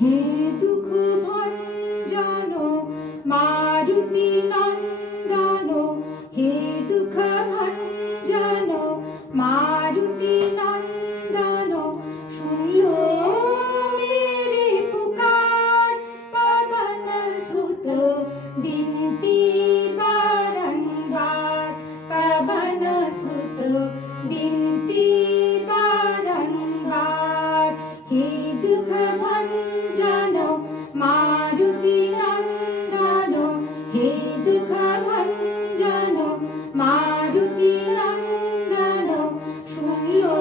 হে দুঃখ ভঞ্জন মারুতি নন্দন, হে দুঃখ ভঞ্জন মারুতি নন্দন, শুনলো মেরে পুকার পवन सुत বিনতি বারংবার, পवन सुत বিনতি বারংবার। হে দুঃখ ভঞ্জন মারুতি নন্দন, হে দুঃখ ভঞ্জন মারুতি নন্দন, শুনলো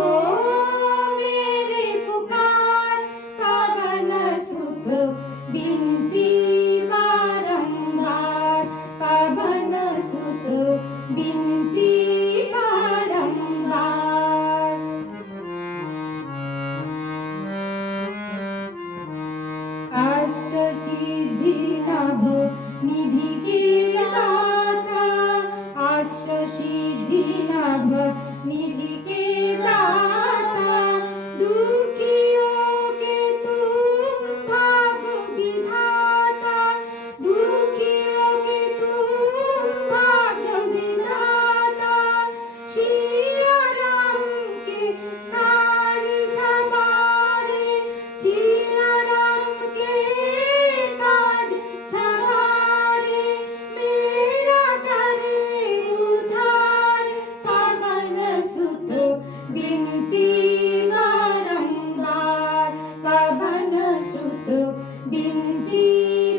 মেরে পুকার পवन सुत বিনতি বারংবার, পवन सुत বিনতি বারংবার। अष्ट सिद्धि नभ निधि के दाता, अष्ट सिद्धि नभ निधि के दाता, दुखियों के तुम भाग विधाता, दुखियों के तुम भाग विधाता, सिया राम के कार्य सवारे, सिया राम के काज सवारे, मेरा करे उद्धार पवन सुत बिनती बारंबार, पवन सुत बिनती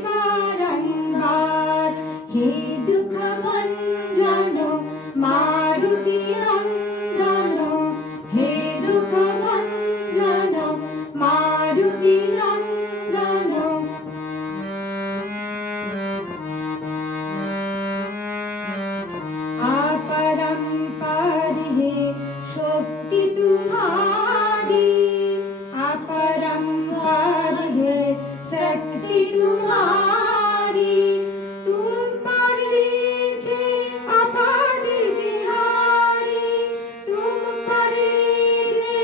बारंबार। हे दुःख भंजन मारुति नंदन, हे दुःख भंजन मारुति नंदन, अपरंपार है शक्ति तुम्हारी, अपरंपार है शक्ति तुम्हारी, तुम पर लीजे अपाधि बिहारी, तुम पर लीजे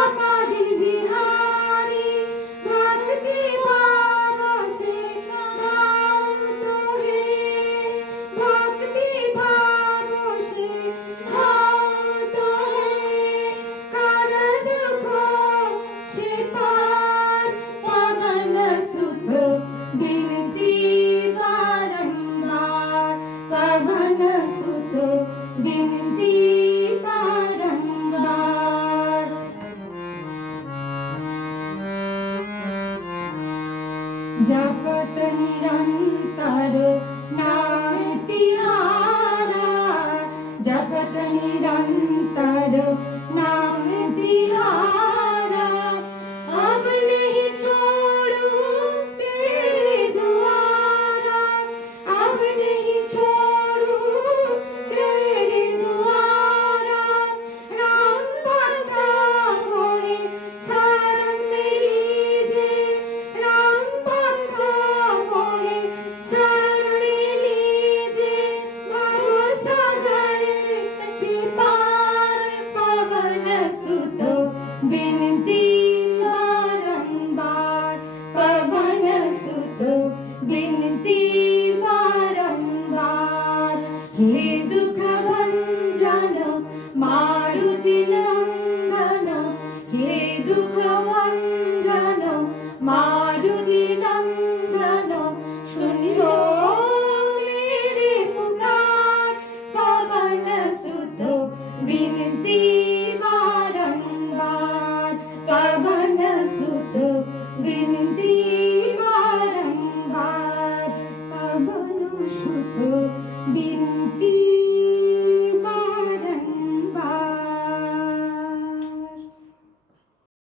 अपाधि बिहारी, भक्ति भाव से गाओ तो है, भक्ति भाव से गाओ तो है, कर दुखों से पार पवन सुत बिनती बारंबार, पवन सुत बिनती बारंबार। जपत निरंतर नाम तिहारा, जपत निरंतर नाम तिहारा, अब नहीं छोड़ू तेरे द्वारा, अब नहीं छोड़ू तेरे द्वारा, राम भक्त होए शरण में लीजे, राम भक्त होए शरण में लीजे, भवसागर से पार पवन सुत बिनती बारंबार, पवन सुत बिनती बारंबार। हे दुःख भंजन मारुति नंदन, हे दुःख भंजन मारुति नंदन, सुन लो मेरे पुकार पवन सुत बिनती बारंबार, पवन सुत बिनती बारंबार, पवन सुत बिनती